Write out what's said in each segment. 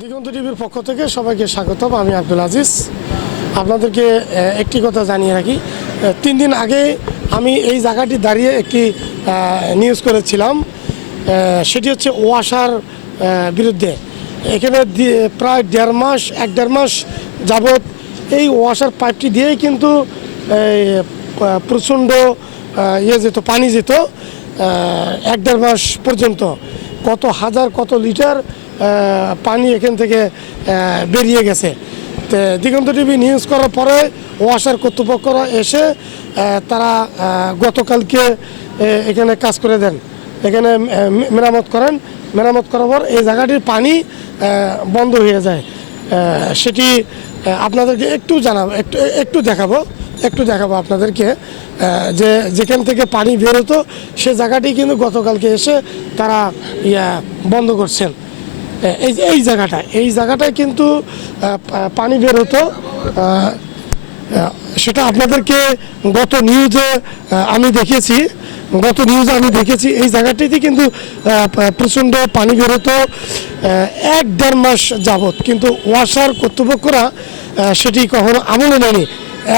দিগন্ত টিভির পক্ষ থেকে সবাইকে স্বাগতম। আমি আব্দুল আজিজ। আপনাদেরকে একটি কথা জানিয়ে রাখি। তিন দিন আগে আমি এই জায়গাটি দাঁড়িয়ে একটি নিউজ করেছিলাম। সেটি হচ্ছে ওয়াসার বিরুদ্ধে। এখানে প্রায় দেড় মাস, এক দেড় মাস যাবৎ এই ওয়াসার পাইপটি দিয়েই কিন্তু প্রচণ্ড ইয়ে যেত, পানি যেত এক দেড় মাস পর্যন্ত। কত হাজার, কত লিটার পানি এখান থেকে বেরিয়ে গেছে। তো দিগন্ত টিভি নিউজ করার পরে ওয়াসার কর্তৃপক্ষরা এসে তারা গতকালকে এখানে কাজ করে দেন। এখানে মেরামত করেন। মেরামত করার পর এই জায়গাটির পানি বন্ধ হয়ে যায়। সেটি আপনাদেরকে একটু জানাব একটু একটু দেখাবো একটু দেখাবো আপনাদেরকে যে যেখান থেকে পানি বেরোতো সে জায়গাটি কিন্তু গতকালকে এসে তারা, ইয়া, বন্ধ করছেন। এই এই জায়গাটা এই জায়গাটায় কিন্তু পানি আহ, আহ, সেটা আপনাদেরকে গত নিউজে আমি দেখেছি গত নিউজে আমি দেখেছি এই জায়গাটিতে কিন্তু প্রচণ্ড পানি বেরোতো এক দেড় মাস যাবত কিন্তু ওয়াসার কর্তৃপক্ষরা সেটি কখনো আমলে নেয়নি।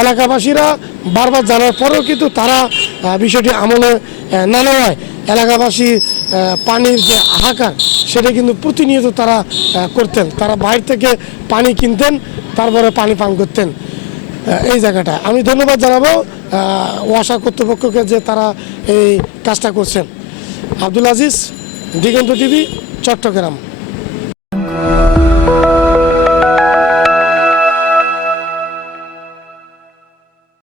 এলাকাবাসীরা বারবার জানার পরেও কিন্তু তারা বিষয়টি আমলে না নেওয়ায়। এলাকাবাসী আহ, পানির যে হাহাকার সেটা কিন্তু প্রতিনিয়ত তারা করতেন। তারা বাইরে থেকে পানি কিনতেন তারপরে পানি পান করতেন। এই জায়গাটা। আমি ধন্যবাদ জানাব ওয়াসা কর্তৃপক্ষকে যে তারা এই কাজটা করছেন। আব্দুল আজিজ দিগন্ত টিভি চট্টগ্রাম।